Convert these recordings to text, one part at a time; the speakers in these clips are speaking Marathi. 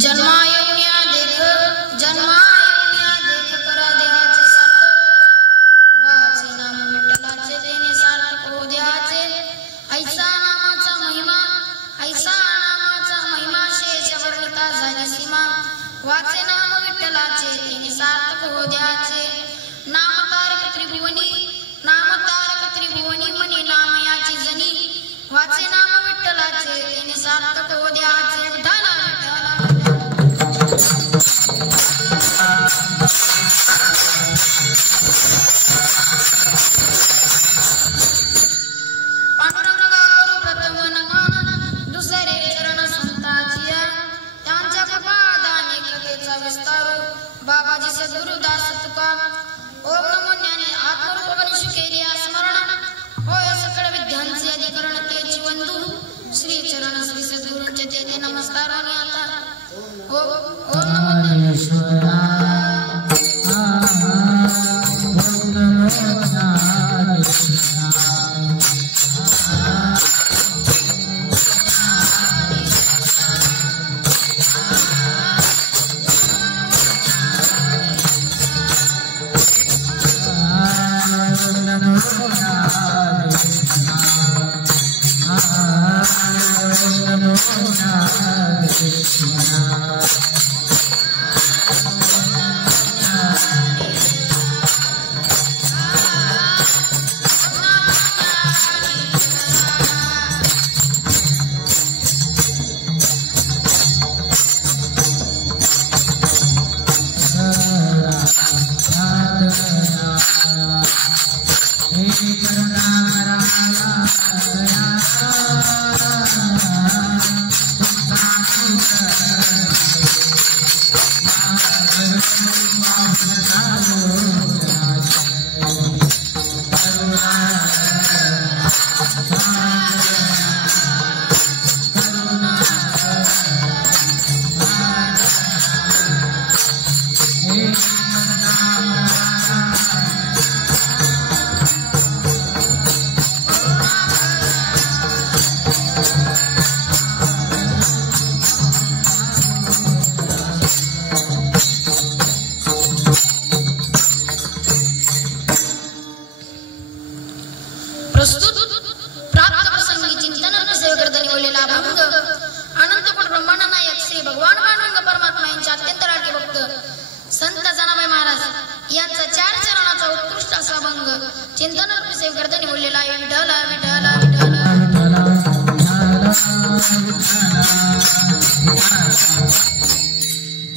जन्मायवण्या देख करा देहाचे सार्थक वाचे नाम विठ्ठलाचे देणे सार्थक हो द्याचे ऐसा नामाचा महिमा शेष वर्णिता झाली सीमा वाचे नाम विठ्ठलाचे देणे सार्थक हो द्याचे नामतारक त्रिभुवनी मनी नाम याची जनी वाचे नाम विठ्ठलाचे देणे सार्थक हो द्याचे विठ्ठला पांडुरंगावर प्रथम नमन दुसरे चरण संतांची त्यांच्या कृपादाने कथेचा विस्तार बाबाजी सद्गुरुदास तुका ओम नमो ज्ञानी आत्मरूप गणेश केली स्मरण होय सकळ विद्यांचे अधिकरण तेची वंदू श्री चरण श्री सद्गुरूंचे तेथे नमस्कार आणि आता ओम नमो ज्ञानेश्वरा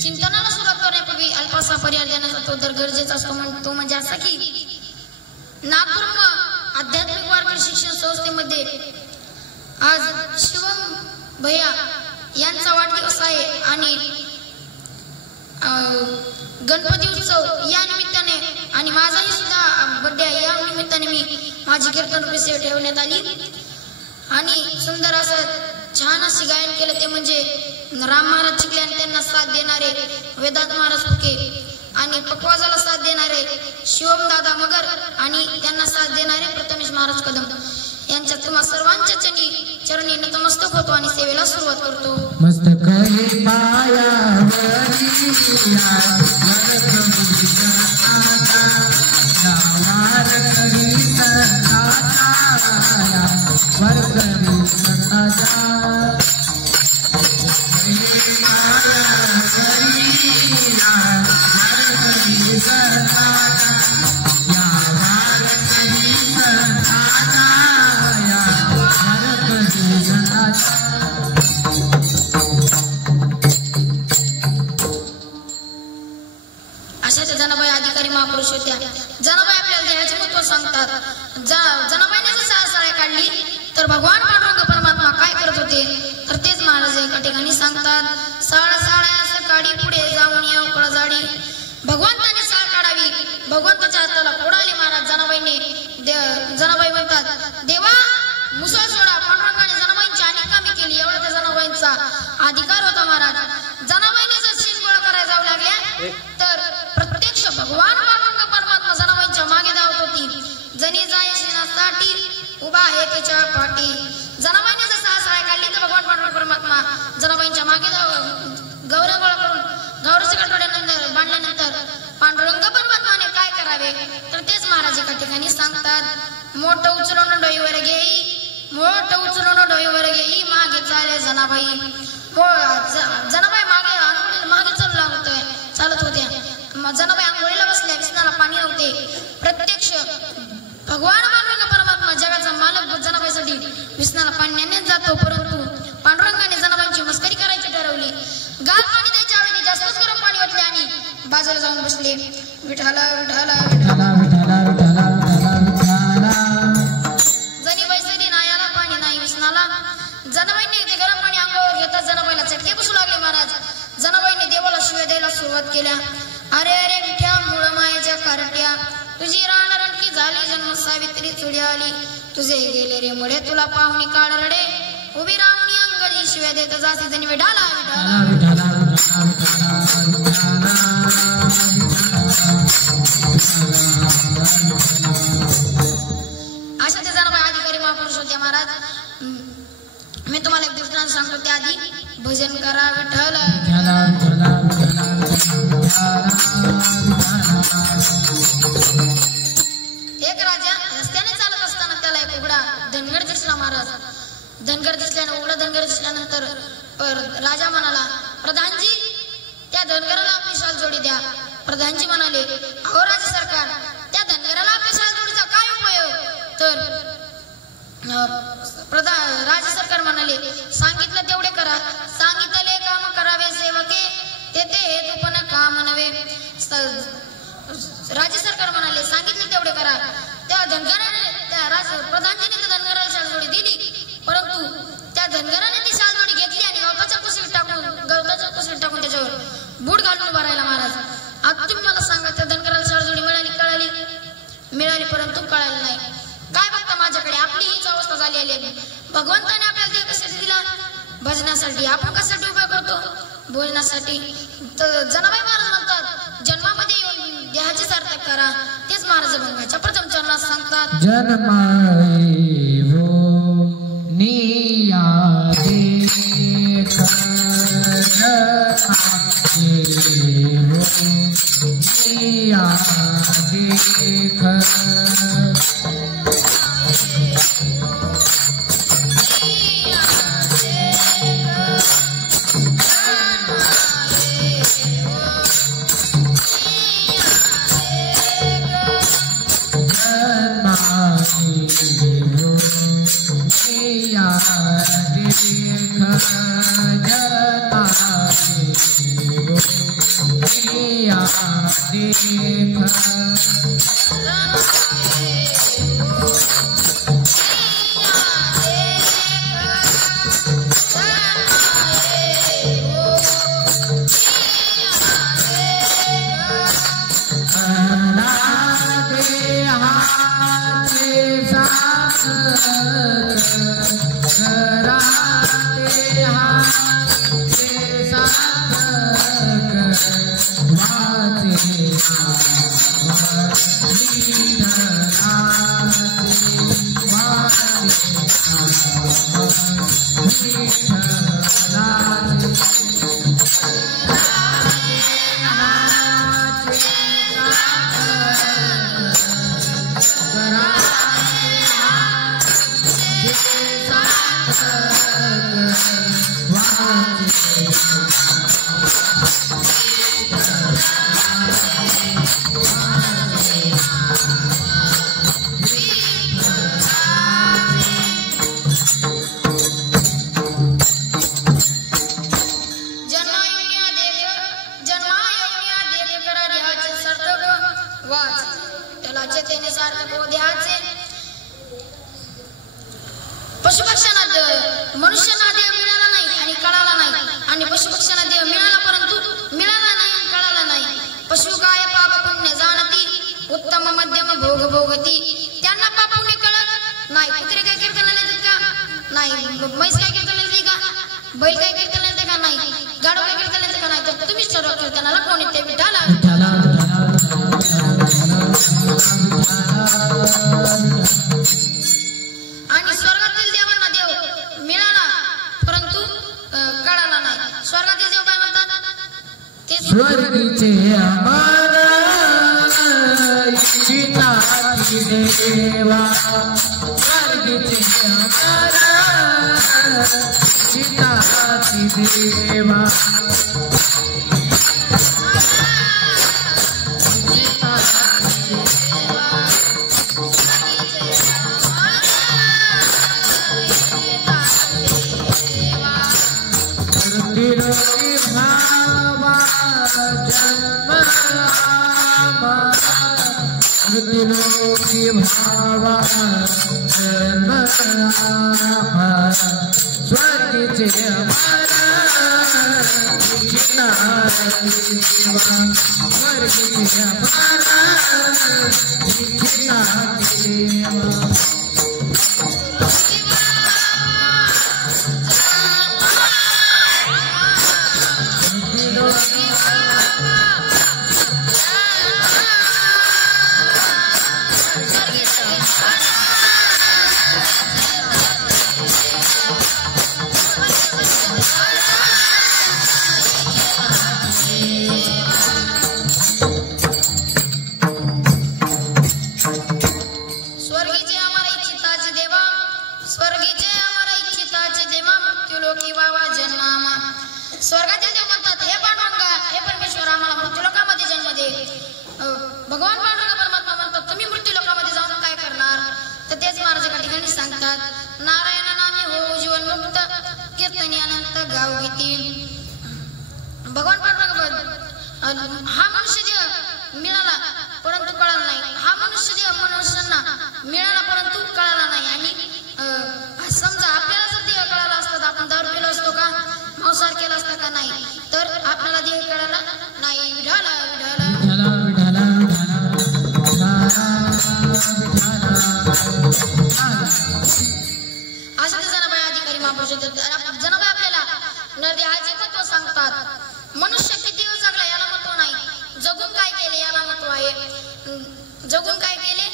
चिंतनाला सुरुवात करण्यापूर्वी अल्पासा पर्याय देण्याचा तो तर गरजेचा असतो तो म्हणजे असा की नागब्रह्म आध्यात्मिक वारकरी शिक्षण संस्थेमध्ये आज शिवम भैया यांचा वाढदिवस आहे आणि गणपती उत्सव या निमित्ताने आणि माझाही सुद्धा बर्थडे आहे या निमित्ताने मी माझी कीर्तन रुपये ठेवण्यात आली आणि सुंदर असं छान असे गायन केलं ते म्हणजे राम महाराज चिखले आणि त्यांना साथ देणारे वेदांत महाराज फुके आणि पकवाजाला साथ देणारे शिवम दादा मगर आणि त्यांना साथ देणारे प्रथमेश महाराज कदम यांच्या तुम्हा सर्वांच्या चरणी नतमस्तक होतो आणि सेवेला सुरुवात करतो अशाच्या जनाबाई अधिकारी महापुरुष होत्या. जनाबाई आपल्याला देहाचे महत्व सांगतात. जनाबाईने जर साळ्या काढली तर भगवान पांडुरंग परमात्मा काय करत होते तर तेच महाराज एका ठिकाणी सांगतात. साळ्या काढी पुढे जाऊन येऊ कळजाडी भगवंताने साळ काढावी भगवंताच्या हाताला फोडाले महाराज. जनाबाई म्हणतात देवा मुसळ सोडा. पांडुरंगाने जनाबाईंची अनेक कामे केली एवढा त्या जनाबाईंचा अधिकार होता महाराज. जनाबाईने जर शीन गोळा करायला जाऊ लागल्या तर प्रत्यक्ष भगवान पांडुरंग परमात्मा जनाबाईंच्या मागे धावत होती. जनी जाय शिनासाठी उभा आहे त्याच्या पाठी. जनाबाईने जर साळ्या काढली तर भगवान पांडुरंग परमात्मा जनाबाईंच्या मागे गौऱ्या गोळा करून गौरीच्या कटोड्यानंतर बांधल्यानंतर पांडुरंग परमात्माने काय करावे तर तेच महाराज एका ठिकाणी सांगतात. मोठं उचलून डोईवर घेई, मोठं उचलून डोईवर घेई, मागे चाले जनाबाई. जनाबाई मागे चालत होत्या. जनाबाई आंघोळीला बसल्या, विष्णाला पाणी नव्हते. प्रत्यक्ष भगवान पांडुरंग परमात्मा जगाचा मालक जनाबाईसाठी विष्णाला पाण्यानेच जातो, परंतु पांडुरंगाने जनाबाईंची मस्करी करायची ठरवली. गाल पाणी द्यायच्या वेळी जास्तच गरम पाणी ओतले आणि बाजूला जाऊन बसले. विठाला विठाला विठाला विठाला विठाला विठाला. जनी बैसली नायाला पाणी नाही विष्णाला. जनाबाईंनी ते गरम पाणी अंगावर घेतात. जनाबाईला चटके बसू लागले महाराज. जनाबाईंनी देवाला शिव्या द्यायला सुरुवात केल्या. अरे अरे विठ्या मूळ मायेच्या कारट्या, तुझी रानरणकी झाली जन्म सावित्री चुडी आली. तुझे गेले रे मुळे तुला पाहुणी काढ रडे, उभी रावणी अंगणी शिव्या देत जासी जणी विठाला विठाला विठाला अशा ते जनाबाई अधिकारी महापुरुष होते महाराज. मी तुम्हाला एक दृष्टांत सांगतो. त्याआधी भजन करा विठ्ठल. एक राजा रस्त्याने चालत असताना त्याला एक उघडा धनगर दिसला महाराज. धनगर दिसल्याने उघडा धनगर दिसल्यानंतर राजा म्हणाला, प्रधानजी त्या धनगराला आपली शाल जोडी द्या. प्रधानजी म्हणाले, अहो राज्य सरकार, त्या धनगराला आपल्या शाल जोडीचा काय उपयोग? तर राज्य सरकार म्हणाले, सांगितलं तेवढे करा, सांगितले काम करावे सेवके, तेथे हेतू पण काम नव्हे. राज्य सरकार म्हणाले, सांगितले तेवढे करा. त्या धनगराने प्रधानजीने त्या धनगराला शाल जोडी दिली, परंतु त्या धनगराने ती शाल जोडी घेतली आणि गवताच्या कुशीत टाकून त्याच्यावर बूट घालून उभा राहिला महाराज. आता तुम्ही मला सांगा, त्या धनगराला शाल जोडी मिळाली परंतु कळाली नाही. काय बघता माझ्याकडे? आपली हीच अवस्था झाली आहे. भगवंताने आपल्याला देह कशासाठी दिला? भजनासाठी. आपण कशासाठी उपयोग करतो? भोजनासाठी. तर जनाबाई महाराज म्हणतात, जन्मामध्ये येऊन देहाचे सार्थक करा. तेच महाराज भंगाच्या प्रथम चरणात सांगतात. जन्माई वो निया मनुष्यांना देह मिळाला नाही आणि कळाला नाही, आणि पशुपक्ष्यांना देह मिळाला परंतु मिळाला नाही आणि कळाला नाही. पशु काय पाप पुण्य जाणती, उत्तम मध्यम भोग भोगती. त्यांना पाप पुण्य कळत नाही. कुत्रे काय कीर्तनाला येतात का? नाही. म्हैस काय कीर्तनाला येते का? बैल काय कीर्तनाला येते का? नाही. गाढव काय कीर्तनाला येते का? नाही. तर तुम्ही सर्व कीर्तनाला कोण येते? विठाला. आणि स्वर्गातील देवांना देव मिळाला परंतु कळाला नाही. स्वर्गातील देव काय म्हणतात? स्वर्गीचे अमर इच्छिता देवा स्वर्गीचे अमर इच्छिता देवा की भावा जन्म स्वर्गीचे अमर इच्छिता स्वर्गीचे अमर इच्छिता देवा स्वर्गातील देव म्हणतात हे पांडुरंगा हे परमेश्वर आम्हाला मृत्यूलोकामध्ये जन्म दे. भगवान पांडुरंग परमात्मा म्हणतात तुम्ही मृत्यूलोकामध्ये जाऊन काय करणार. तर तेच महाराज एका ठिकाणी सांगतात नारायण नामे हो जीवन मुक्त कीर्तनी अनंत गाव गीती. भगवान पांडुरंग हा मनुष्य देह मिळाला परंतु कळाला नाही. हा मनुष्य देह मनुष्यांना मिळाला परंतु कळाला नाही. आणि समजा आपल्याला जर देह कळाला असता तर आपण दारू पिलो असतो का मांसाहार केला असता का नाही. तर आपल्याला देह कळाला नाही. विठाला विठाला अशा जनाबाई अधिकारी महापुरुष जनाबाई आपल्याला नरदेहाचे तत्व सांगतात. मनुष्य किती दिवस जगला याला महत्व नाही. जगून काय केले याला महत्व आहे. जगून काय केले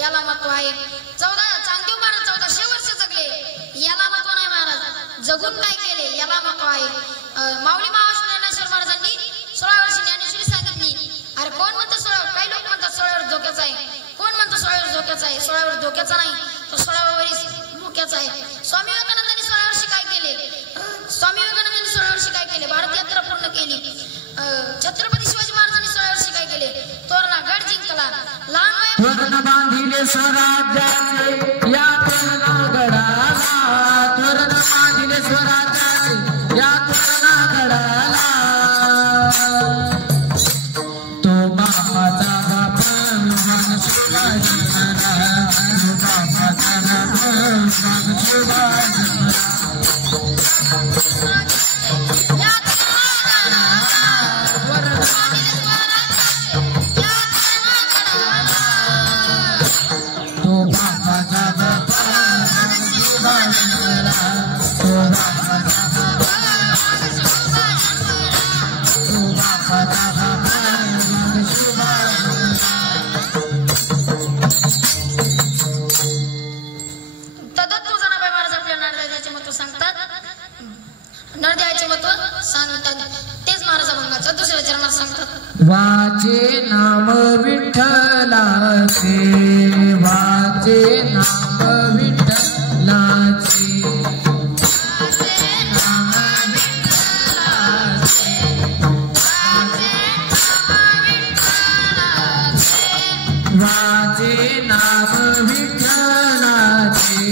याला महत्व आहे. चांगदेव महाराज 1400 वर्ष जगले याला महत्व नाही महाराज. जगून काय केले याला महत्व आहे. माऊली ज्ञानेश्वर महाराजांनी 16 वर्षी ज्ञानेश्वरी सांगितली. अरे कोण म्हणतं 16? काही लोक म्हणतात 16 वर धोक्याचा आहे. कोण म्हणतं 16 वर धोक्याचा आहे. 16 वर धोक्याचा नाही तो 16 वर्ष धोक्याचा आहे. स्वामी विवेकानंदांनी 16 वर्षी काय केले. स्वामी विवेकानंदांनी 16 वर्षी काय केले. भारत यात्रा पूर्ण केली. छत्रपती शिवाजी महाराजांनी 16 वर्षी काय केले. तोरणा गड जिंकला. लहान वयात बांधिले स्वराज्याचे या तोरणा गडाला. तोरण बांधिले स्वराज्याचे या तोरणा गडाला. तो बापाचा बापा महान शिवाजी महाराज. तो बापाचा बापा महान शिवाजी वाचे नाम विठ्ठलाचे. वाचे नाम विठ्ठलाचे. वाचे नाम विठ्ठलाचे.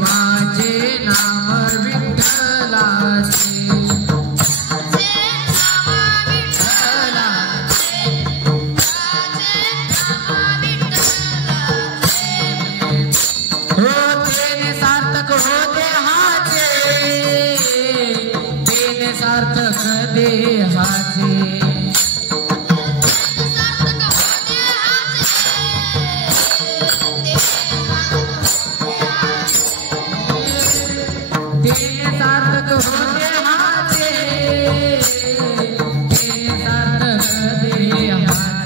वाचे नाम विठ्ठलाचे. सार्थक देहाचे. सार्थक होते हाचे. सार्थक देहाचे.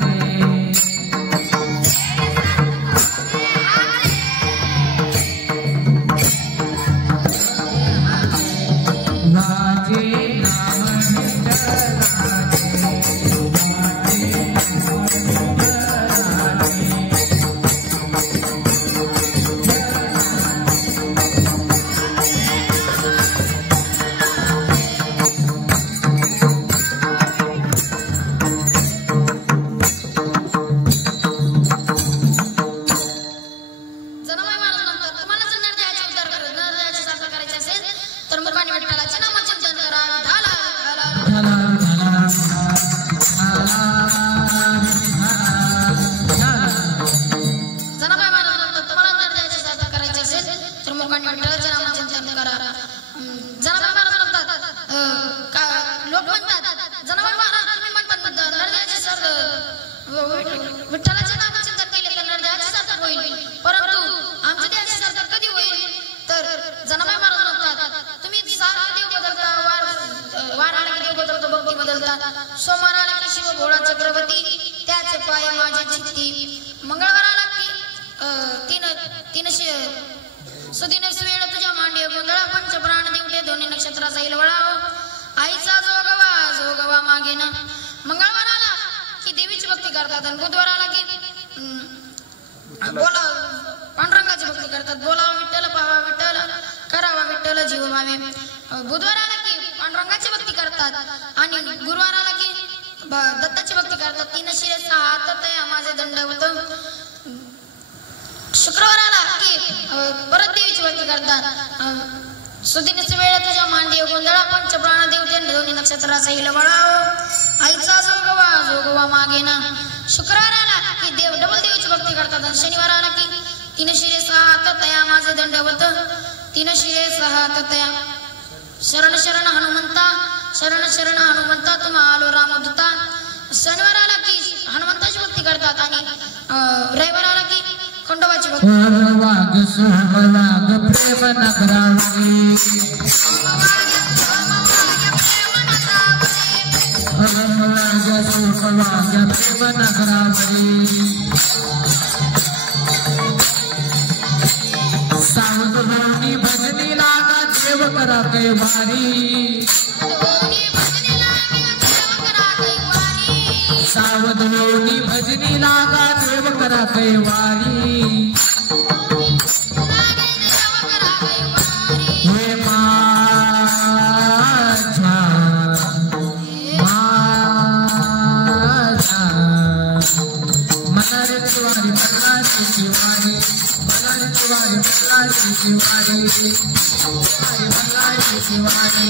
वाचे नाम विठ्ठलाचे. बदलतात. सोमवार आला की शिव भोळा चक्रवर्ती त्याचे पाय माझे चित्ती. मंगळवार आला की सुदिन वेळ तुझ्या मांडी गोंधळा. पंचप्राण देवटे दोन्ही नक्षत्राचा इलवळाव. आईचा जोगवा मागे ना. मंगळवार आला की देवीची भक्ती करतात आणि बुधवार आला की बोला पांडुरंगाची भक्ती करतात. बोलावा विठ्ठल, पाहावा विठ्ठल, करावा विठ्ठल जीव भावे. बुधवार आला की पांडुरंगाची भक्ती करतात आणि गुरुवार आला की दत्ताची भक्ती करतात. 3 शिरे 6 हात तया माझे दंडवत. शुक्रवार आला की परत देवीची भक्ती करतात. सुदिनीच वेळ तुझ्या मांडी गोंधळा. पंचप्राण देवते दोन्ही नक्षत्राचा इलवळाव. आईचा जोगवा मागे ना. शुक्रवार आला की डबल देवीची भक्ती करतात. आणि शनिवार आला की 3 शिरे 6 हात तया माझे दंडवत. 3 शिरे 6 हात तया. शरण शरण हनुमंता, शरण शरण हनुमंता, तुम्हा आलो रामदूता. शनिवार आला की हनुमंताची भक्ती करतात आणि रविवार आला की खंडोबाची भक्ती. वाघ सोमवाग प्रेम नगरावरी. वाघ सोमवाग प्रेम नगरावरी. सावधनी भजनी लागा देव करा कैवारी. सावधनी भजनी लागा देव करा कैवारी. हे माझा मनारे शिवारी मनाची शिवारी मनारे शिवारी मनाची शिवारी मनाची शिवारी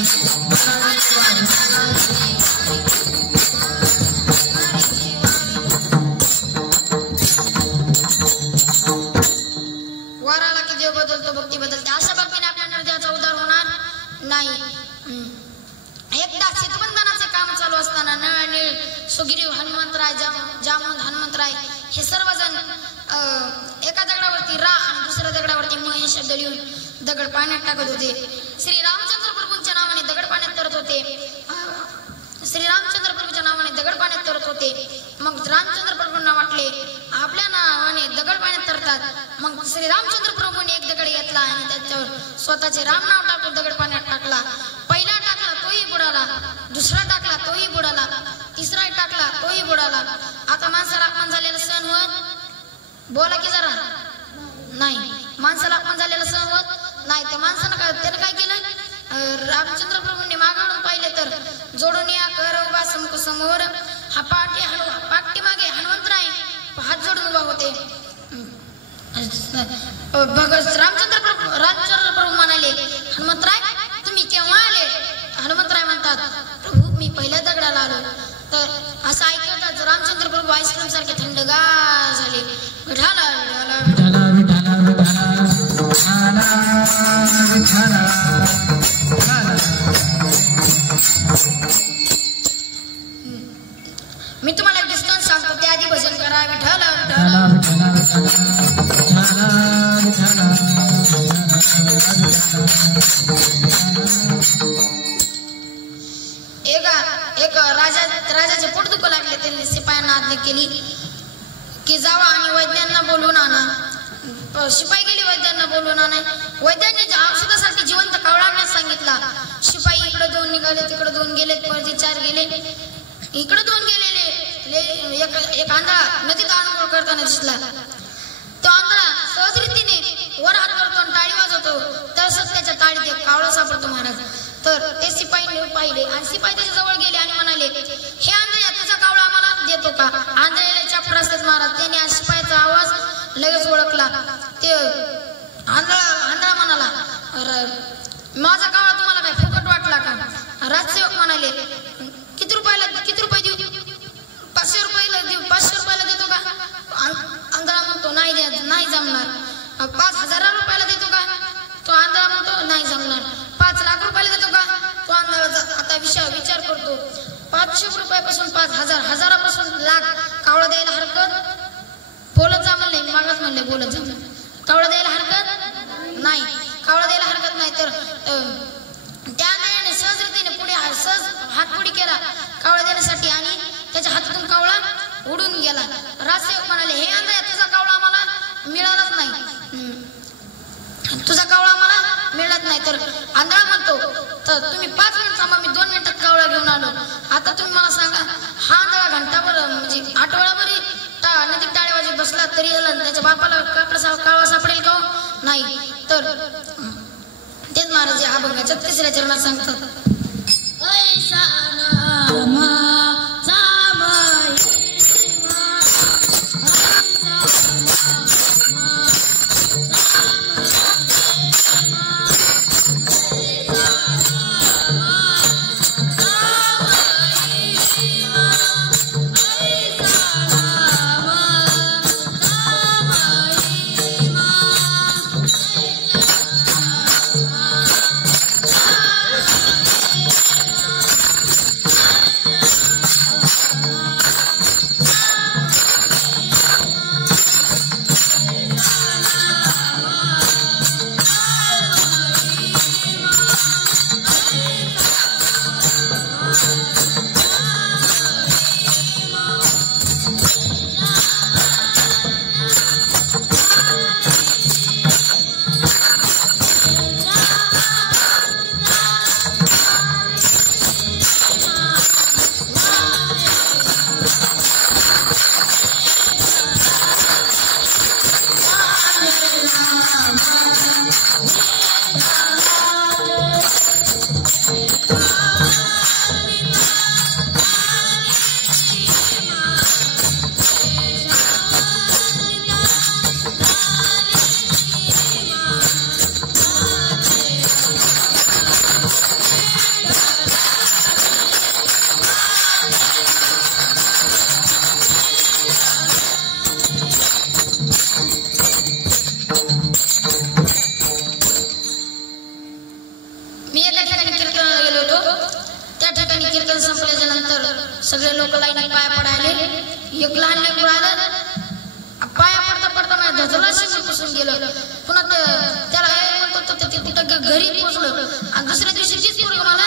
मनारे शिवारी मनाची. वार आला की देव बदलतो, भक्ती बदलते. अशा भक्तीने आपल्या नरदेवाचा उद्धार होणार नाही. एकदा शीतबंधनाचे काम चालू असताना नळ सुग्रीव, हनुमंतराय, जामवंत हनुमंतराय हे सर्वजण एका दगडावरती रा आणि दुसऱ्या दगडावरती म हे शब्द लिहून दगड पाण्यात टाकत होते. श्री रामचंद्र प्रभूंच्या नावाने दगड पाण्यात तरत होते. श्री रामचंद्र प्रभूच्या नावाने दगड पाण्यात तरत होते. मग रामचंद्र प्रभूंना वाटले आपल्या नावाने दगड पाण्यात तरतात. मग श्री रामचंद्र प्रभूंनी एक दगड घेतला आणि त्याच्यावर स्वतःचे राम नाव टाकून दगड पाण्यात टाकला. पहिला टाकला तोही बुडाला, दुसरा टाकला तोही बुडाला, तिसरा टाकला तोही बुडाला. आता माणसाला अपमान झालेला सहन होत बोला की जरा नाही. माणसाला अपमान झालेला सहन होत नाही. त्या माणसानं त्यानं काय केलं? रामचंद्र प्रभूंनी मागावून पाहिले तर जोडून या कर उभा समोर समोर. हा पाठी मागे हनुमंतराय हात जोडून उभा होते. रामचंद्र प्रभू म्हणाले हनुमंतराय तुम्ही केव्हा आले? हनुमंतराय म्हणतात प्रभू मी पहिल्या दगडाला आलो. तर असं ऐकतात रामचंद्र प्रभू आईस्क्रीम सारखे थंडगार झाले. विठाला विठाला विठाला विठाला. मी तुम्हाला एक दृष्टांत सांगतो, त्याआधी भजन करा. विठाला विठाला एक राजाचे पोट दुखू लागले. त्यांनी शिपायांना आज्ञा केली की जावा आणि वैद्यांना बोलवून आणा. शिपाई गेली वैद्यांना बोलवून आणा. वैद्यांनी औषधासाठी जिवंत कावळा आणण्यास सांगितला. शिपाई इकडे 2 निघाले, तिकडे 2 गेले, परत 4 गेले. इकडे 2 गेलेले एक आंधळा नदीत आंघोळ करताना दिसला. तो आंधळा सहजरीतीने वर हात करतो आणि टाळी वाजवतो. तसंच त्याच्या ताळीत एक कावळा सापडतो महाराज. तर ते शिपाईने पाहिले आणि शिपाई त्याच्या जवळ गेले आणि म्हणाले हे आंधळ्या तुझा कावळा आम्हाला देतो का? आंधळ्याला चापटर असतात महाराज. त्याने शिपाईचा आवाज लगेच ओळखला. ते आंधळा म्हणाला माझा कावळा तुम्हाला काय फुकट वाटला का? राजसेवक म्हणाले किती रुपये देऊ? 500 रुपयाला देऊ. 500 रुपयाला देतो का? आंधळा म्हणतो नाही जमणार. 5000 रुपयाला देतो का? तो आंधळा म्हणतो नाही जमणार. 5 लाख रुपयाला देतो का? तो आंधळा आता विचार करतो. 500 रुपयापासून 5000, हजारापासून लाख कावळा द्यायला हरकत? बोलत जा म्हणले, मागच म्हणले बोलत जा. कावळा द्यायला हरकत नाही. कावळा द्यायला हरकत नाही. तर त्या आंधळ्याने सहजरीतीने पुढे सहज हात पुढे केला कावळा देण्यासाठी आणि त्याच्या हातातून कावळा उडून गेला. राजसेवक म्हणाले, हे आंधळ्या, तुझा कावळा आम्हाला मिळालाच नाही, तुझा कावळा आम्हाला मिळत नाही. तर आंधळा म्हणतो, तर तुम्ही 5 मिनिट थांबा, मी 2 मिनिटात कावळा घेऊन आलो. आता तुम्ही मला सांगा, हा आंधळा घंटाभर म्हणजे आठवडाभर नदीत टाळे वाजत बसला तरी त्याच्या बापाला कावळा सापडेल का? नाही. तर तेच महाराज या अभंगाच्या 3ऱ्या चरणात सांगतात, सगळे लोक लाईनीत पाया पडायले. एक लहान लेकरू आलं, पाया पडता पडता माझ्या धजला शिकून पुसून गेलं. पुन्हा त्याला कुठं घरी पोहोचलं आणि दुसऱ्या दिवशी तीच पोरगी मला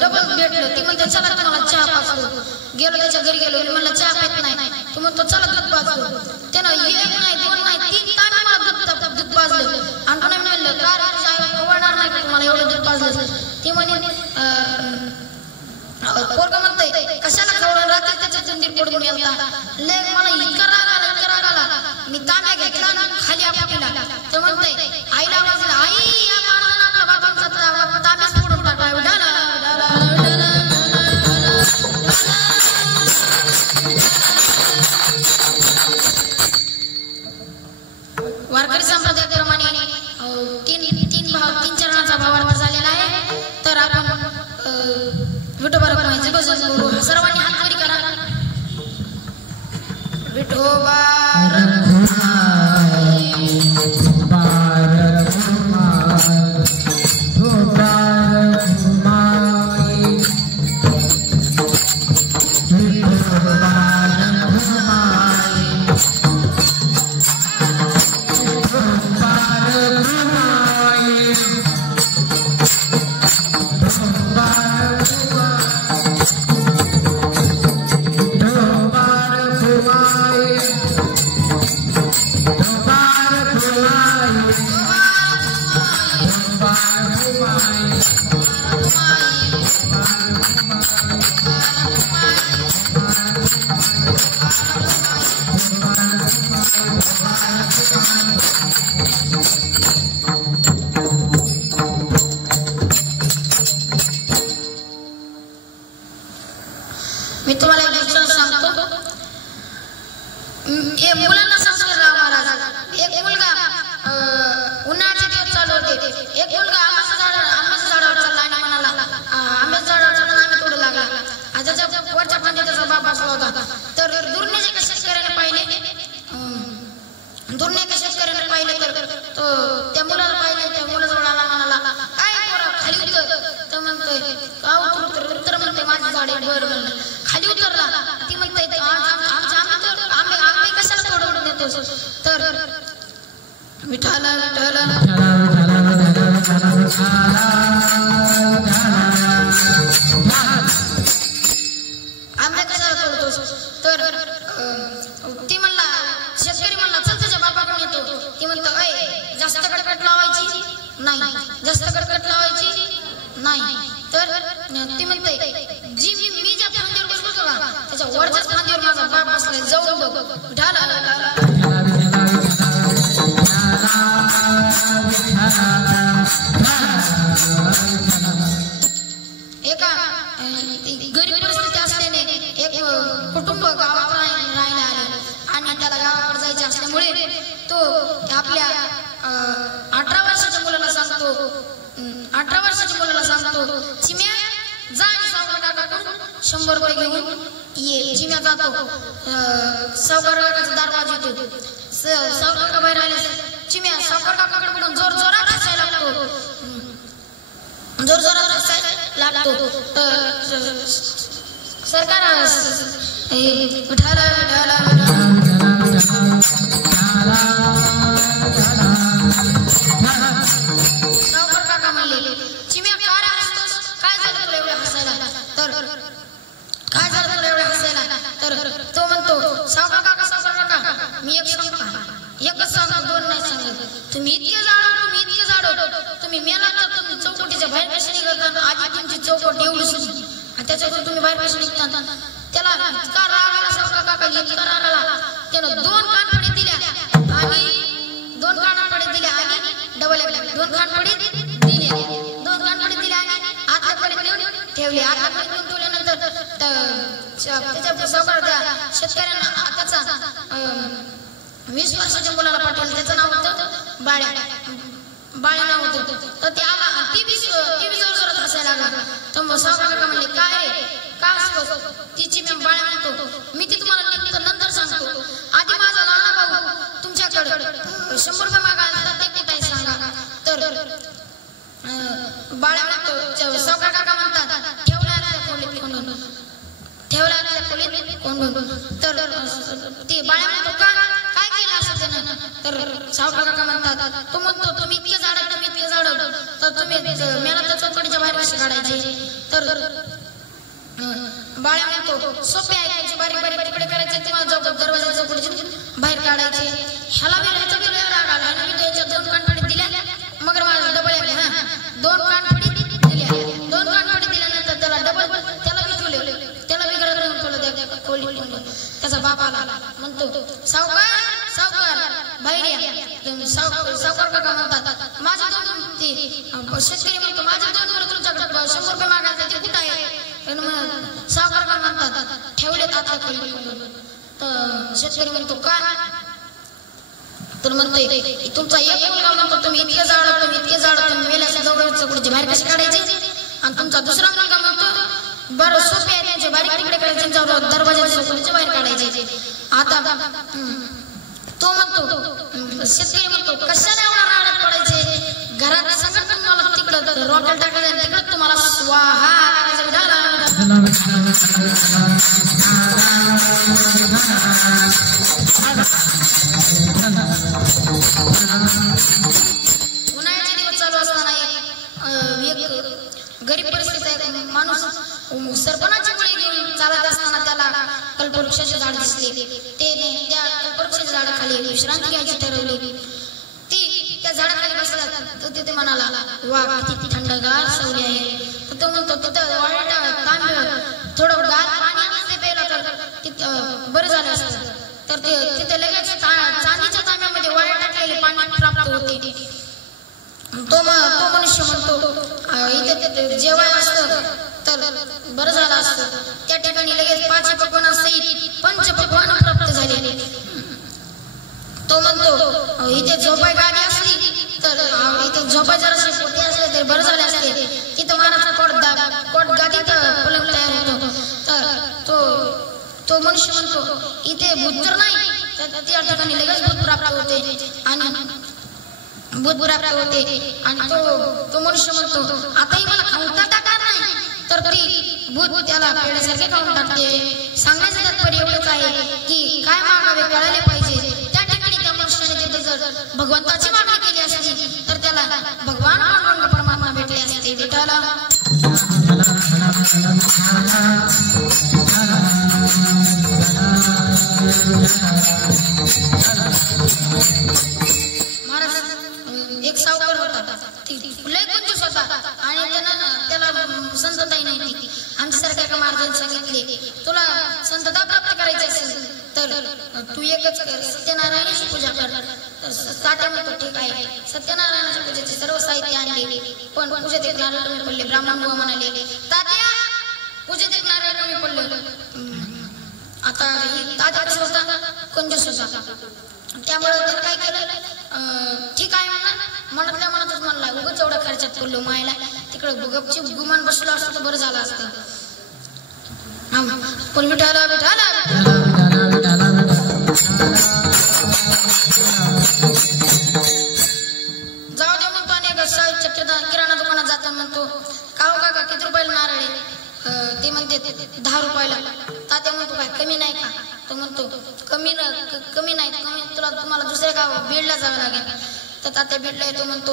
डबल भेटलं. ती म्हणते, चला तुम्हाला चहा पाचतो. गेलो त्याच्या घरी गेलो, म्हणलं चहा पेत नाही. तू म्हणतो, चला दूध पाचतो. त्यानं 1 नाही 2 नाही 3 तास मला दूध पाजलं. आणि पुन्हा म्हणलं, का तुझ्या आई कवळणार नाही का तुम्हाला एवढं दूध पाजलं? ती म्हणे, पोरग म्हणतंय, कशाला खवळून रात्री त्याच्या चंदीर पडून गेलता. लय मला इतका राग आला. मी तांब्या घेतला ना खाली आपला. तर म्हणतंय, आईला आवाज दिला, आई या माणसानं आपल्या बाबांचा तांब्याच फोडून टाकला. वारकरी संप्रदायाप्रमाणे 3 चरणाचा भावार्थ झालेला आहे. तर आपण विठोबा रखुमाईचे भजन करू. सर्वांनी हात वरी करा. विठोबा मी तुम्हाला एक गोष्ट सांगतो. मुलांना संस्कार लावा महाराज. एक मुलगा उन्हाळ्याचे दिवस चालू होते. एक मुलगा आंब्याच्या झाडावर चालला आणि म्हणाला, आंब्याच्या झाडावर चालून आम्ही तोडू लागला. आणि त्याच्या वरच्या पंचायत त्याचा बाप बसला होता. तर दुर्नेच्या एका शेतकऱ्याने पाहिले तर तो त्या मुलाला पाहिले. त्या मुलाजवळ आला, म्हणाला, काय पोरा खाली उतर. तर म्हणतोय, का उतर म्हणते, माझी झाडे. बरं म्हणलं. खाली उतरला. ती म्हणते, आंबे कशाला तोडून देतो. तर विठाला जी मी ज्या फांदीवर बसलो का त्याच्या वरच्याच फांदीवर माझा बाप बसलाय, जाऊन बघ. ढाला एका गरीब परिस्थिती असल्याने एक कुटुंब गावात राहायला आले आणि त्याला गावाकडे जायचे असल्यामुळे तो आपल्या 18 वर्षाच्या मुलाला सांगतो चिम्या जा आणि सावकार काकाकडून 100 रुपये घेऊन ये. चिम्या जातो, सावकार काकाचा दरवाजा येतो. सावकार काका बाहेर आले, चिम्या सावकार काकाकडून जोरात हसायला लागतो. तर सरकार सावकार काका म्हणले, चिम्या काय हसतोस, काय झालं तुला एवढं हसायला? तर तो म्हणतो, सावकार काका मी एकच सांगतो, दोन नाही सांगत. तुम्ही इतके जाडो, तुम्ही मेला तर तुम्ही चौकटीच्या बाहेर कशी निघतात? आधी तुमची चौकट एवढी सुद्धा आणि त्याच्यातून तुम्ही बाहेर कशी निघतात? त्याला इतका राग आला सावकार काका, इतका राग आला, त्यानं 2 कानफडे दिल्या आणि डबल 2 कानफडे दिल्या आणि आतमध्ये नेऊन ठेवले. आतमध्ये नेऊन ठेवल्यानंतर त्याच्या सावकार शेतकऱ्यांना त्याचा 20 वर्षाच्या मुलाला पाठवलं. त्याचं नाव होतं बाळ्या नाव होतं. तर ते आला, ती जोरात हसायला लागला. तर सावकार काका म्हणले, काय का हसतो? तिची मी बाळ्या म्हणतो, मी ती तुम्हाला नंतर सांगतो, आधी माझा नाना भाऊ तुमच्याकडे 100 रुपये मागायला, ते कुठे सांगा. तर बाळ्या म्हणतो, सावकार काका म्हणतात, ठेवला तर ती बाळ्या म्हणतो, काय केलं असं त्यानं? तर सावकार काका म्हणतात, तो म्हणतो, तुम्ही इतके झाड तर तुम्ही मेला तर चौकटीच्या बाहेर कसे काढायचे? तर बाळ्या म्हणतो, सोपे आहे, तुमची बारीक तिकडे करायचे, तुम्हाला दरवाजा चौकटीच्या बाहेर काढायचे. ह्याला वेळ लागला आणि मी त्याच्या 2 कानफडी दिल्या, मगर मला डबल आले. 2 कानफडी दिल्यानंतर त्याला त्याचा बाप आला, म्हणतो, सावकार बाहेर या. सावकार काका म्हणतात, माझ्या शेतकरी म्हणतो, माझ्या 2 वर तुमच्याकडे 100 रुपये मागायचे, ते कुठं आहे? सावकार काका म्हणतात, ठेवलेत आता खोली. तर शेतकरी म्हणतो, काय? तर म्हणते, तुमचा एक मुलगा म्हणतो, तुम्ही इतके जाड तुम्ही मेल्याच्या जवळ चौकटीचे बाहेर कसे काढायचे? आणि तुमचा दुसरा मुलगा म्हणतो, बरं सोपे आहे, त्यांचे बारीक तिकडे करायचे, त्यांच्यावर दरवाजाच्या चौकटीचे बाहेर काढायचे. आता तो म्हणतो, शेतकरी म्हणतो, कशाला एवढा राडात पडायचे? घरात संकट तुम्हाला तिकडं रॉकेल टाकायचं, तिकडं तुम्हाला स्वाहा उन्हाळ्याचे दिवस चालू असताना एक गरीब परिस्थितीचा माणूस सरपणाची मुळे घेऊन चालत असताना त्याला कल्पवृक्षाचे झाड दिसले. त्या कल्पवृक्षाच्या झाडाखाली विश्रांती घ्यायची ठरवली. त्या झाडाखाली बसला तर तिथे म्हणाला, वा किती थंडगार सावली आहे. तो म्हणतो, तिथं वाळट थोडं गार पाणी असते प्यायला तर तिथं बरं झालं असतं. तर तिथे लगेच चांदीच्या तांब्यामध्ये वाळट टाकलेले पाणी प्राप्त होते. तो मनुष्य म्हणतो, इथे जेवायला असतं तर बरं झालं असतं. त्या ठिकाणी लगेच 5 पक्वानासहित 5 पक्वान प्राप्त झाले. तो म्हणतो, इथे झोपाय गाडी असली तर इथे झोपाय जराशी पोते असले तर बरं झाले असते. तिथं मानाचा कोट गादीत पलंग तयार होतो. तर तो मनुष्य म्हणतो, इथे भूत तर नाही. त्या ठिकाणी लगेच भूत प्राप्त होते आणि तो मनुष्य म्हणतो, आताही मला खाऊन टाकणार नाही. तर ती भूत त्याला पेड्यासारखे खाऊन टाकते. सांगण्याचं तात्पर्य एवढंच आहे की काय मागावे कळायला पाहिजे. त्या ठिकाणी त्या मनुष्याने तिथे जर भगवंताची मागणी केली असती तर त्याला भगवान पांडुरंग परमात्मा भेटले असते. विठाला महाराज, एक सावकार होता, लय कंजूस होता आणि त्याला संतताई नव्हती. आमच्या माझ्यासारख्या एका महाराजांनी सांगितले, तुला संतता प्राप्त करायची असेल तर तू एकच कर, सत्यनारायणाची पूजा कर. तर तात्या म्हणतो ठीक आहे. सत्यनारायणाच्या पूजेचे सर्व साहित्य आणले, पण पूजेत एक नारळ कमी पडले. ब्राह्मण बुवा म्हणाले, तात्या पूजेत एक नारळ कमी पडलं. आता तात्या कसं होता, कंजूस होता. त्यामुळे तर काय केलं, ठीक आहे म्हणतल्या म्हणतच म्हणला, उगाच एवढा खर्चात पडलो मायला, तिकडे गपची गुमान बसलो असतं तर बरं झालं असतं. पण विठाला विठाला जाऊ दे म्हणतो. आणि किराणा दुकानात जातो म्हणतो, काहो काका किती रुपयाला नारळ आहे? ते म्हणते 10 रुपयाला. तात्या म्हणतो काय कमी नाही का? तो म्हणतो कमी नाही, तुम्हाला दुसऱ्या गाव बीडला जावं लागेल. तर तात्या बीडला येतो. म्हणतो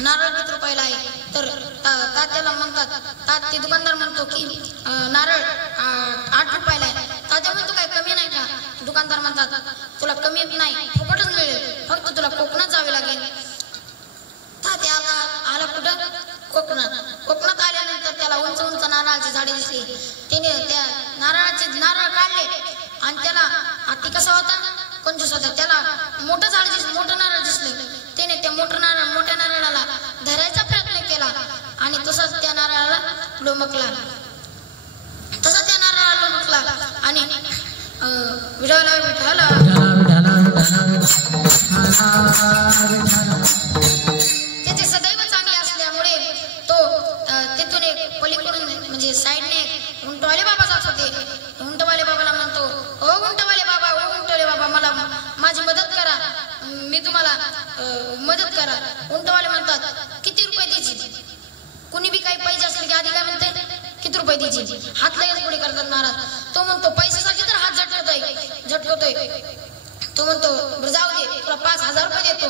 नारळ किती रुपयाला आहे? तर तात्याला म्हणतात, ते दुकानदार म्हणतो की नारळ 8 रुपयाला आहे. तात्या म्हणतो काय कमी नाही का? दुकानदार म्हणतात तुला कमी नाही, फुकटच मिळेल, फक्त तुला कोकणात जावे लागेल. तात्या आला कुठं? कोकणात आल्यानंतर त्याला उंच उंच नारळाची झाडे दिसली. त्याने त्या नारळ काढले आणि त्याला ती कसा होता, कंजूस होता. त्याला मोठं नारळ दिसलं. त्याने त्या मोठ्या नारळाला धरायचा प्रयत्न केला आणि तसाच त्या नारळाला लोमकला आणि विठाला विठाला त्याचे सदैव चांगले असल्यामुळे तो तिथून एक पलीकडून म्हणजे साईडने उंटवाले बाबा जात होते. उंटवाले बाबाला म्हणतो, ओ उंटवाले बाबा मला माझी मदत करा, मी तुम्हाला मदत करा. उंटवाले म्हणतात किती रुपये द्यायची? कुणी बी काही पाहिजे असेल की आधी काय म्हणते, किती रुपये द्यायची? हात लगेच पुढे करतात महाराज. तो म्हणतो पैशासाठी तर हात झटकतोय. तो म्हणतो बरं जाऊ दे, तुला 5000 रुपये देतो.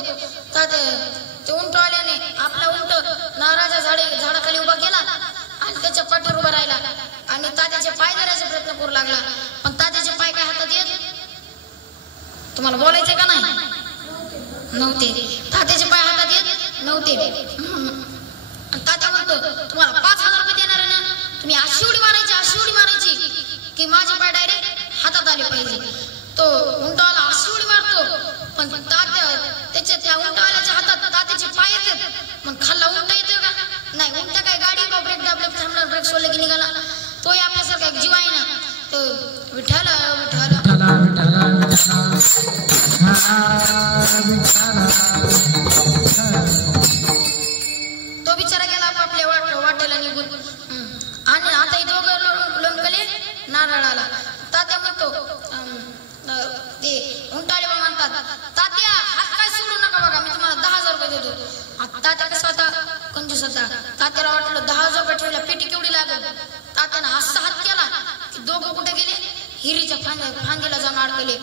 ते उंटवाल्याने आपला उंट नारळाच्या झाडाखाली उभा केला आणि त्याच्या पाठीवर उभा राहिला आणि तात्याचे पाय धरायचा प्रयत्न करू लागला. पण तात्याचे पाय काय हातात येत? तुम्हाला बोलायचे का नाही? नव्हते. तात्याचे पाय हातात येत नव्हते. तात्या म्हणतो तुम्हाला 5000 रुपये देणार आहे ना, तुम्ही अशी उडी मारायची की माझे पाय डायरेक्ट हातात आले पाहिजे. तो उंटवाला अशी उडी मारतो, पण त्याच्या त्या उंटवाल्याच्या हातात तात्याचे पाय येतात. पण खाल्ला उंट येतो का? नाही. उंट काय गाडी का ब्रेक दाबले थांबणार, ब्रेक सोडले की निघाला. तोही आपल्यासारखा एक जीव आहे ना. तो विठाला तो बिचारा गेला आपल्या वाटेला निघून. आणि आता हे दोघं लोंबकले नारळाला. तात्या म्हणतो, ते उंटाळे म्हणतात, तात्या हात काय सोडू नका बघा, मी तुम्हाला 10000 रुपये देतो. तात्या कसा होता, कंजूस होता. तात्याला वाटलं 10000 रुपये ठेवला पेटी केवढी लागेल. तात्यानं असा हात केला की दोघं कुठे गेले, हिरीच्या फांदीला जाऊन अडकले.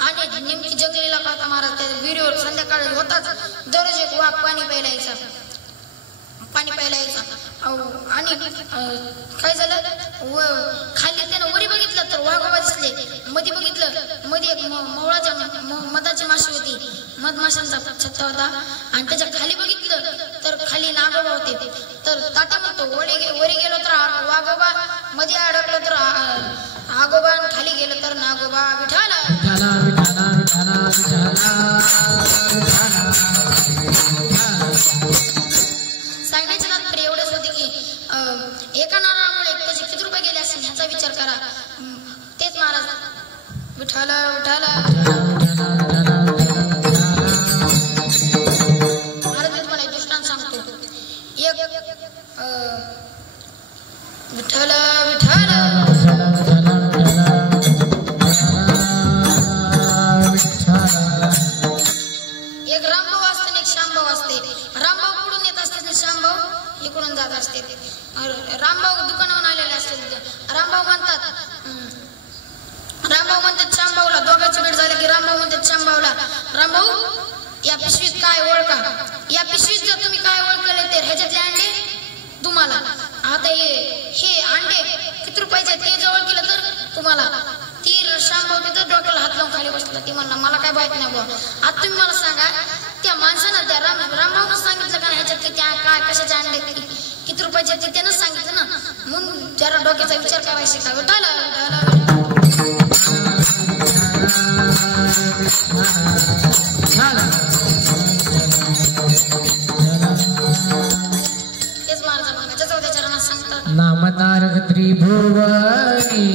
आणि नेमकी जगलेला काका महाराज त्या विहिरीवर संध्याकाळी होताच दररोज एक वाघ पाणी प्यायला यायचा. आणि काय झालं, खाली त्यानं वरी बघितलं तर वाघोबा दिसले. मध्ये बघितलं, मध्ये एक मधाची माशी होती, मधमाशांचा छत्ता होता. आणि त्याच्या खाली बघितलं तर खाली नागोबा होते. तर तात्या म्हणतो वरी गेलो तर वाघोबा, मध्ये अडकलो तर आगोबा, आणि खाली गेलो तर नागोबा. विठाला सांगण्याचे तात्पर्य एवढंच होते की एका नारळामुळे त्याचे किती रुपये गेले असेल ह्याचा विचार करा. तेच महाराज विठाला महाराज मी तुम्हाला एक दृष्टांत सांगतो. विठाला एक रामभाऊ असते आणि एक श्यामभाऊ असते. रामभाऊ कुठून येत असते, श्यामभाऊ इकडून जात असते. रामभाऊ दुकानावरून आलेले असते. रामभाऊ म्हणतात श्यामभाऊला, दोघांची भेट झाली की रामभाऊ म्हणतात श्यामभाऊला, रामभाऊ या पिशवीत काय ओळखा, या पिशवीत जर तुम्ही काय ओळखले तर ह्याच्यातले अंडे तुम्हाला. आता हे अंडे किती रुपयाचे ते जवळ केलं तर तुम्हाला. ती श्यामभाऊ तिथं डोक्याला हात लावून खाली बसला. ती म्हणला मला काय माहित नाही बुवा. आता तुम्ही मला सांगा, त्या माणसानं त्या रामभाऊनं सांगितलं का ह्याच्यात किती काय कशाचे अंडे किती रुपयाचे ते त्यानंच सांगितलं ना. म्हणून जरा डोक्याचा विचार करायचा का विठाला तेच महाराज मंगाच्या चौथ्या चरणात सांगतात नामतारक त्रिभुवनी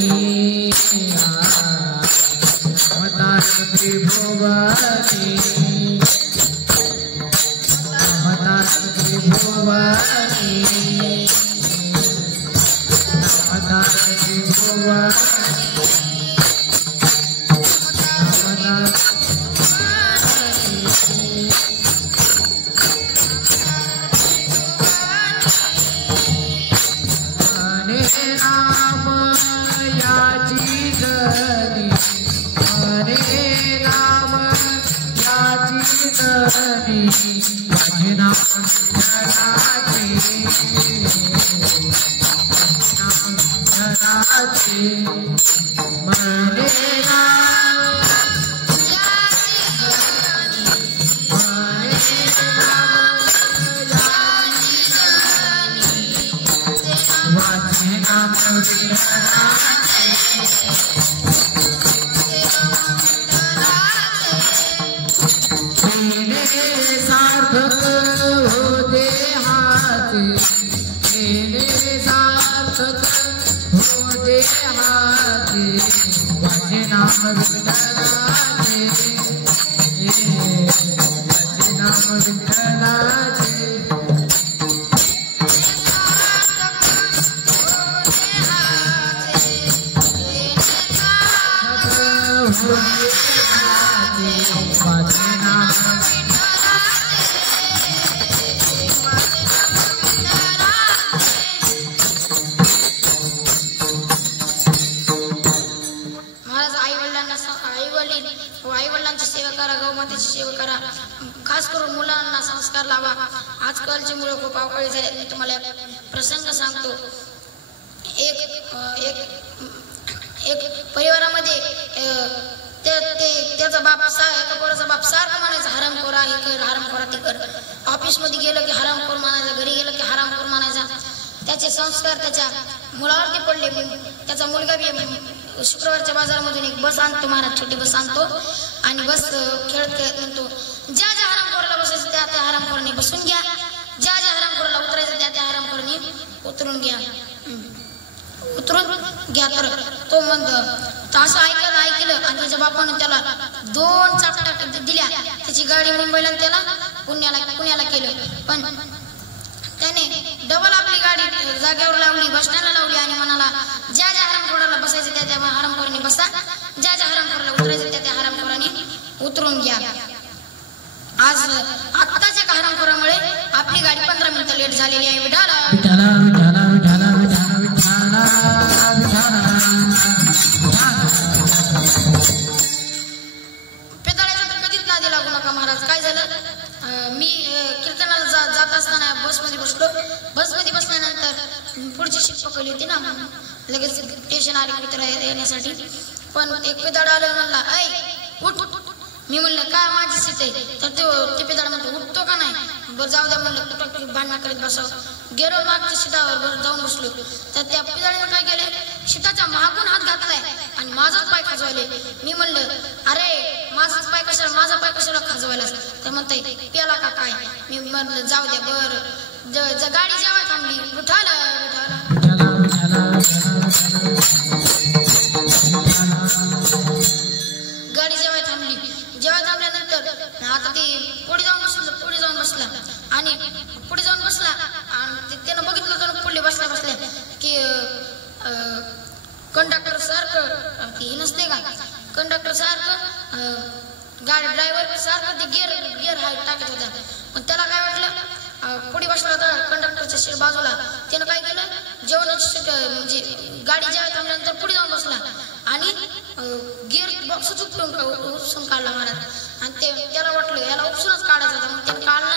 नामतारक त्रिभुवनी नामतारक त्रिभुवनी नामतारक त्रिभुवनी खास करून मुलांना संस्कार लावा. आजकालची मुलं खूप अवकाळी झाले. मी तुम्हाला एक प्रसंग सांगतो. एक परिवारामध्ये त्याचा बाप एका पोराचा बाप सारखं म्हणायचा हरामखोरा हे कर हरामखोरा ते कर. ऑफिसमध्ये गेलं की हरामखोर म्हणायचा, घरी गेलं की हरामखोर म्हणायचा. त्याचे संस्कार त्याच्या मुलावरती पडले. त्याचा मुलगा बी शुक्रवारच्या बाजारामधून एक बस आणतो, महाराज छोटी बस आणतो आणि बस खेळत खेळत म्हणतो ज्या ज्या हरामखोराला बसायचं त्या त्या हरामखोरांनी बसून घ्या, ज्या ज्या हरामखोराला उतरायचं त्या त्या हरामखोरांनी उतरून घ्या. तर तो म्हणतो असं ऐकलं आणि त्याच्या बापानं त्याला 2 चापटा दिल्या. त्याची गाडी मुंबईला त्याला पुण्याला केलं. पण त्याने डबल आपली गाडी जागेवर लावली, बस स्टँडला लावली आणि म्हणाला ज्या ज्या हरामखोराला बसायचं त्या त्या हरामखोरांनी बसा, ज्या ज्या हरामखोराला उतरायचं त्या त्या हरामखोरांनी उतरून घ्या. आज आत्ताच्या एका हरामखोरामुळे आपली गाडी 15 मिनिटं लेट झालेली आहे. पेताळ्याचा तर कधीच नादी लागू नका महाराज. काय झालं, मी कीर्तनाला जात असताना बसमध्ये बसलो. बसमध्ये बसल्यानंतर पुढची शीट पकडली होती ना, लगेच स्टेशन आले मित्र येण्यासाठी. पण एक पेताळ आलं म्हणला ऐ उठ. मी म्हणलं काय माझी सीट आहे. तर ते पेताळ म्हणतो उठतो का नाही. बरं जाऊ द्या म्हणलं, कुठं भांडणं करत बसावं. गेलो मागच्या सीटावर, बरं जाऊन बसलो. तर त्या पेताळीनं काय केलं, सीटाच्या मागून हात घातलाय आणि माझाच पाय खाजवायले. मी म्हणलं अरे माझा पाय कशाला खाजवायलास. तर म्हणताय प्याला का काय. मी म्हणलं जाऊ द्या. बरं गाडी जेव्हा थांबली विठाला गाडी जेव्हा थांबल्यानंतर आता ती पुढे जाऊन बसला आणि त्यानं बघितलं तर पुढे बसल्या की कंडक्टर सारखं ती नसते का, कंडक्टर सारखं गाडी ड्रायव्हर सारखं ते गिअर हा टाकत होता. पण त्याला काय वाटलं, पुढे बसला होता कंडक्टरच्या सीट बाजूला. त्यानं काय केलं, जेवणाची सीट म्हणजे गाडी जेव्हा थांबल्यानंतर पुढे जाऊन बसला आणि गिअर बॉक्स उपसून काढला महाराज. आणि त्याला वाटलं याला उपसूनच काढायचं होता. मग त्याने काढलं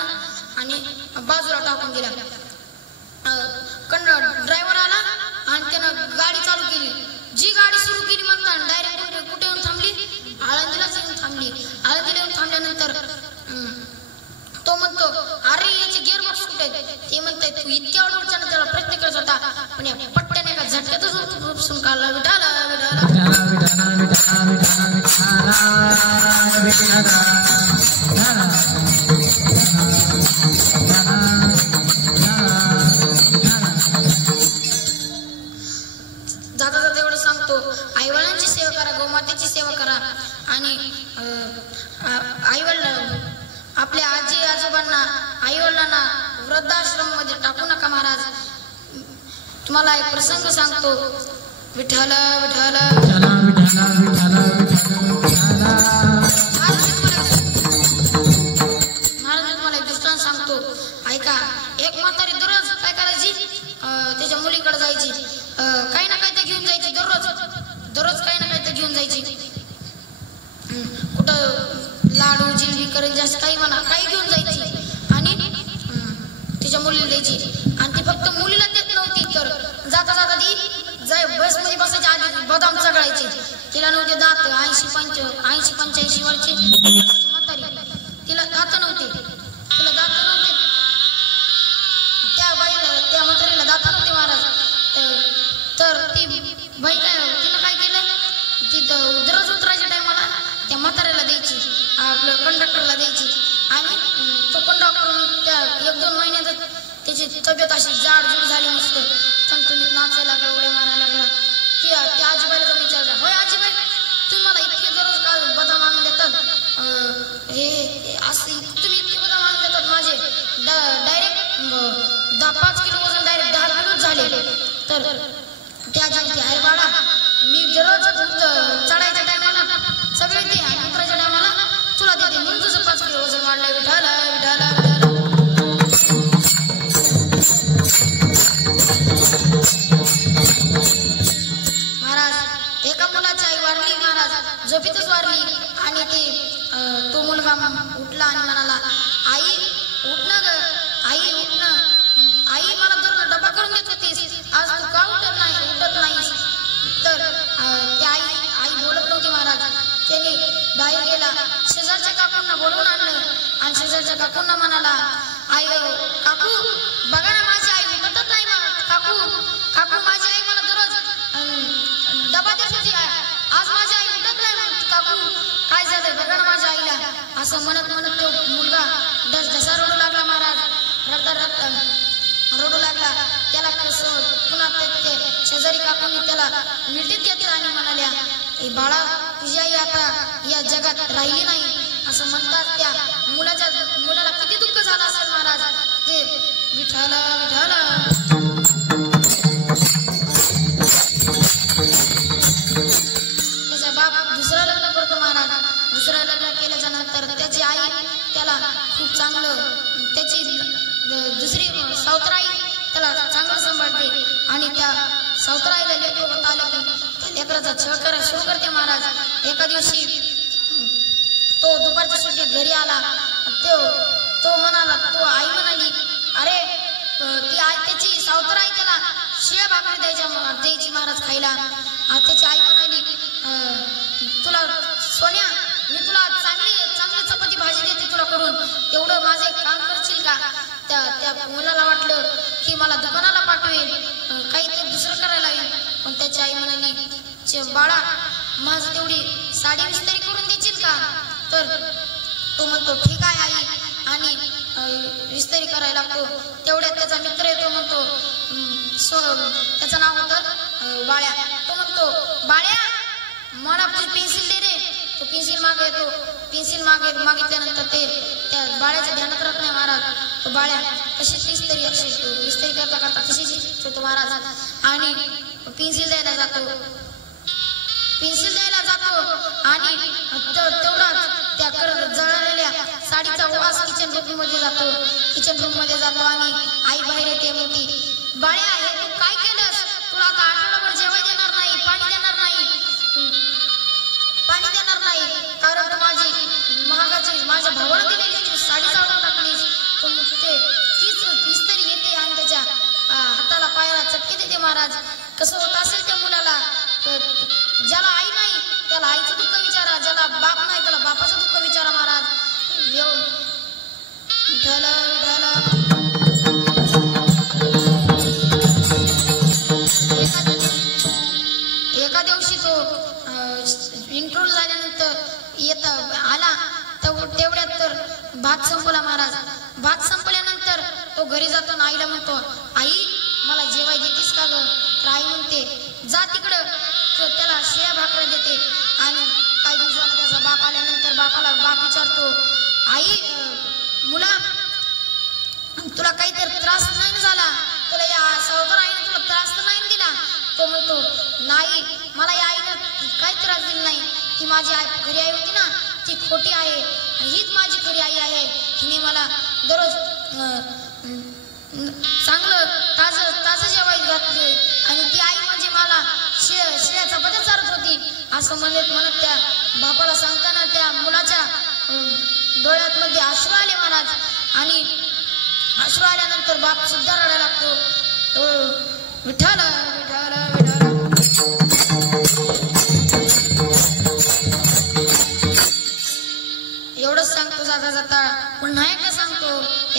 आणि बाजूला टाकून दिला. ड्रायव्हर आला आणि त्यानं गाडी चालू केली. जी गाडी सुरू केली म्हणतात डायरेक्ट कुठे येऊन थांबली, आळंदीलाच येऊन थांबली. आळंदीला येऊन थांबल्यानंतर तो म्हणतो अरे याचे गिअर बॉक्स कुठे आहेत. ते म्हणताय तू इतक्या अडचण त्याला प्रयत्न करत होता पण या पट्ट्या उपसून काढला विठाला विठाला जाता जाता एवढं सांगतो, आईवडिलांची सेवा करा, गोमातेची सेवा करा आणि आईवडील आपल्या आजी आजोबांना आईवडिलांना वृद्धाश्रम मध्ये टाकू नका महाराज. तुम्हाला एक प्रसंग सांगतो. विठ्ठल विठ्ठल महाराज मी तुम्हाला एक दृष्टांत सांगतो, ऐका. एक म्हातारी दररोज काय करायची, त्याच्या मुलीकडे जायची, काही ना काही ते घेऊन जायची, दररोज काही ना काही ते घेऊन जायची. कुठं लाडू जिलबी करंजी असं काही म्हणा, काही घेऊन जायची आणि तिच्या मुलीला द्यायची. आणि ती फक्त मुलीला देत नव्हती, तर जाता जाता ती बसमध्ये बसायच्या आधी बदाम चढायची. तिला नव्हते दात, 80-85 वर्षी म्हातारी, तिला दात नव्हते. त्या म्हातारीला दात नव्हते महाराज. तर ती बाई तिनं काय केलं, ती दररोज उतरायच्या टायमाला त्या म्हाताऱ्याला द्यायची, आपल्या कंडक्टरला द्यायची. आणि तो कंडक्टर त्या 1-2 महिन्यात त्याची तब्येत अशी जाडजूड झाली, मस्त टणटणीत नाचायला लागला, उड्या मारायला लागला. त्या आजीबाईला जाऊन विचारला, होय आजीबाई, तुम्ही मला इतके दररोज का बदाम आणून देतात, हे असं तुम्ही इतके बदाम आणून देतात, माझे डायरेक्ट 5 किलो वजन डायरेक्ट 10 किलोच झाले. तर त्या आजी, अरे बाळा, मी दररोज चढायच्या टायमाला सगळे ते आणि उतरायच्या टायमाला तुला देते, म्हणून तुझं 5 किलो वजन वाढलंय. विठाला विठाला महाराज. एका मुलाची आई वारली महाराज, झोपेतच वारली. आणि तो मुलगा उठला आणि म्हणाला, आई उठणं ग, आई उठणं, आई मला दररोज डबा करून देत होतीस, आज तू का उठत नाहीस. तर ती आई बोलत नव्हती महाराज. त्याने बाहेर गेला, शेजारच्या काकूंना बोलवून आणलं आणि शेजारच्या काकूंना म्हणाला, आई काकू बघा ना, माझी आई उठतच नाही. काकू माझी आई मला दररोज डबा देत होती, आज माझी आई उठत नाही. काकू काय झालं, बघा ना माझ्या आईला. असं म्हणत तो मुलगा ढसा रडू लागला महाराज. रडता रडू लागला. त्याला पुन्हा ते शेजारी काकूंनी त्याला मिठीत घेतलं आणि म्हणाल्या, बाळा, तुझी आई आता या जगात राहिली नाही. असं म्हणतात. त्या मुलाला किती दुःख झालं असेल महाराज. ते विठाला विठाला त्याचा बाप दुसरं लग्न करतो महाराज. दुसरं लग्न केल्याच्या नंतर त्याची आई त्याला खूप चांगलं, त्याची दुसरी सावत्राई त्याला चांगलं सांभाळते. आणि त्या सावत्राईला लेकरं होत आले की त्या लेकराचा छळ करायला सुरू करते महाराज. एका दिवशी तो दुपारच्या सुट्टीत घरी आला. तो म्हणाला, आई म्हणाली, अरे त्याची सावत्राई त्याला शिळ्या भाकरी द्यायची महाराज खायला. त्याची आई म्हणाली, तुला सोन्या, मी तुला चांगली चपाती भाजी देते तुला करून, तेवढं माझं एक काम करशील का. त्या मुलाला वाटलं की मला दुकानाला पाठवेल, काहीतरी दुसरं करायला येईल. पण त्याची आई म्हणाली, बाळा, माझं तेवढी साडी विस्तारी करून देशील का. तर तो म्हणतो, ठीक आहे आई. आणि विस्तारी करायला लागतो. तेवढ्यात त्याचा मित्र येतो. म्हणतो, त्याचं नाव होतं बाळ्या. तो म्हणतो, बाळ्या, मला तुझी पेन्सिल दे रे. तो पेन्सिल मागे येतो. पेन्सिल मागितल्यानंतर त्या बाळ्याच्या ध्यानात राहत नाही महाराज. तो बाळ्या तशीच इस्त्री करता तशीच ठेवतो महाराज. आणि पेन्सिल द्यायला जातो आणि तेवढा त्या जळलेल्या साडीचा वास किचन रूम मध्ये जातो. आणि आई बाहेर येते, म्हणती, बाळ्या, हे तू काय केलंस. तुला आता आठवडाभर जेवाय देणार नाही, पाणी देणार नाही, कारण तू माझ्या भावाला दिलेली साडी जाळून टाकलीस. तीच इस्त्री घेते आणि त्याच्या हाताला पायाला चटके देते महाराज. कसं होत असेल त्या मुलाला. ज्याला आई नाही त्याला आईचं दुःख विचारा, ज्याला बाप नाही त्याला बापाचं दुःख विचारा महाराज. विठ्ठल विठ्ठल एका दिवशी तो इंट्रोल झाल्यानंतर आला तर तेवढ्यात तर भात संपला महाराज. भात संपल्यानंतर तो घरी जातो आणि आईला म्हणतो, आई मला जेवाय देतेस का ग? तर आई म्हणते जा तिकडं. त्याला शिळ्या भाकऱ्या देते. आणि काही दिवसांनी त्याचा बाप आल्यानंतर बाप विचारतो, आई मुला तुला काहीतरी त्रास नाही झाला? तुला या सावकार आईने तुला त्रास तर नाही दिला? तो म्हणतो नाही, मला या आईनं काही त्रास दिला नाही. ती माझी आई खरी आई होती ना, ती खोटी आहे. हीच माझी खरी आई आहे. हिने मला दररोज चांगलं ताजं जेवायला घातले आणि ती आई म्हणजे मला शिळ्या चपात्या चारत होती. असं म्हणत त्या बापाला सांगताना त्या मुलाच्या डोळ्यात मध्ये अश्रू आले महाराज. आणि अश्रू आल्यानंतर बाप सुद्धा रडायला लागतो. तो विठ्ठल विठ्ठल विठ्ठल एवढंच सांगतो जाता जाता. पुन्हा एकदा सांगतो,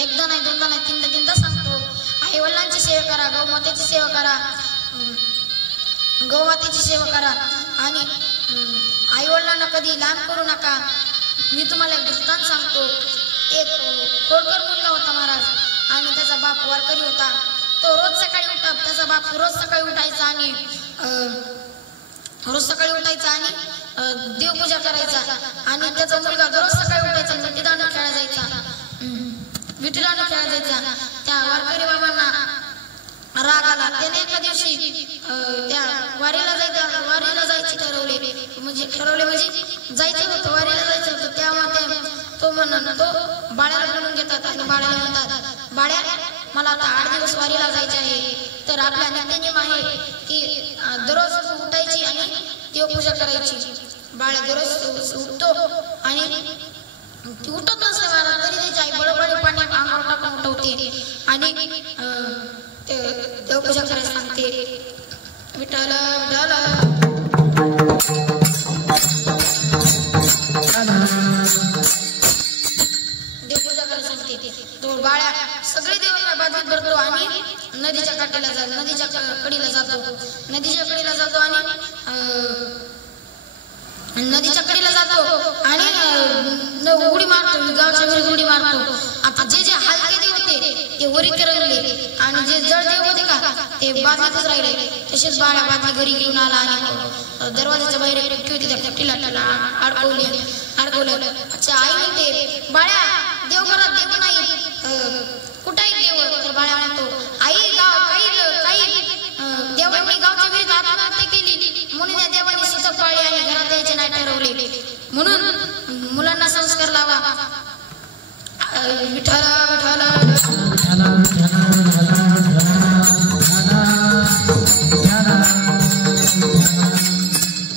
एकदा नाही दोनदा नाही तीनदा सांगतो, आई वडिलांची सेवा करा, गौमातेची सेवा करा, गौमातेची सेवा करा आणि आई वडिलांना कधी लांब करू नका. मी तुम्हाला एक दृष्टांत सांगतो. एक खोडकर मुलगा होता महाराज आणि त्याचा बाप वारकरी होता. तो रोज सकाळी त्याचा बाप रोज सकाळी उठायचा आणि देवपूजा करायचा. आणि त्याचा मुलगा दररोज सकाळी उठायचा आणि विठ्ठलानं खेळा जायचा. त्या वारकरी बाबांना राग आला. त्याने एका दिवशी त्या वारीला जायचे ठरवले म्हणजे जायचं होतं, वारीला जायचं होतं. तेव्हा तो बाळ्याला बोलून घेतात आणि बाळ्याला म्हणतात, बाळ्या मला आता 8 दिवस वारीला जायचे आहे. तर आपल्या नित्यनेम आहे की दररोज उठायची आणि देवपूजा करायची. बाळ्या दररोज उठतो आणि ती उठत नसते महाराज, तरी त्याची आई बळबळ पाणी अंगावर टाकून उठवते आणि देवपूजा करायला सांगते. विठ्ठल विठ्ठल देवपूजा करायला सांगते. तो बाळ्या सगळे देवांना बाजूत भरतो आणि नदीच्या कडेला जातो आणि उडी मारतो, गावच्या घरी उडी मारतो. आता जे हलके देव होते ते वरी तरंगले आणि जे जड देव होते का ते बाजूतच राहिले. तसेच बाळा बाजू घरी घेऊन आला आणि दरवाजाच्या बाहेर एक खिडकी होती, त्या खिडकीला अडकवलं. अच्छा आई म्हणते, बाळ्या देवघरात देव नाही, कुठेही देव? तर बाळ्या म्हणतो, आई काही देवांनी गावच्या घरी आत्महत्या केली म्हणून या देवांनी सुतक पाळली आणि घरात यायचे नाही ठरवले. म्हणून मुलांना संस्कार लावा. विठ्ठल विठ्ठल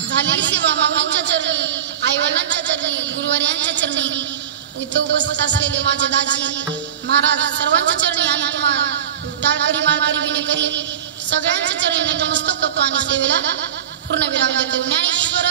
झालेली सेवा माऊलींच्या चरणी, आई वडिलांच्या चरणी, गुरुवर्यांच्या चरणी, इथे उपस्थित असलेले माझे दाजी महाराज सर्वांच्या चरणी आणि तुम्हाला टाळकरी माळकरी विनेकरी सगळ्यांच्या चरणी नतमस्तक होतो आणि सेवेला पूर्ण विराम देतो. ज्ञानेश्वर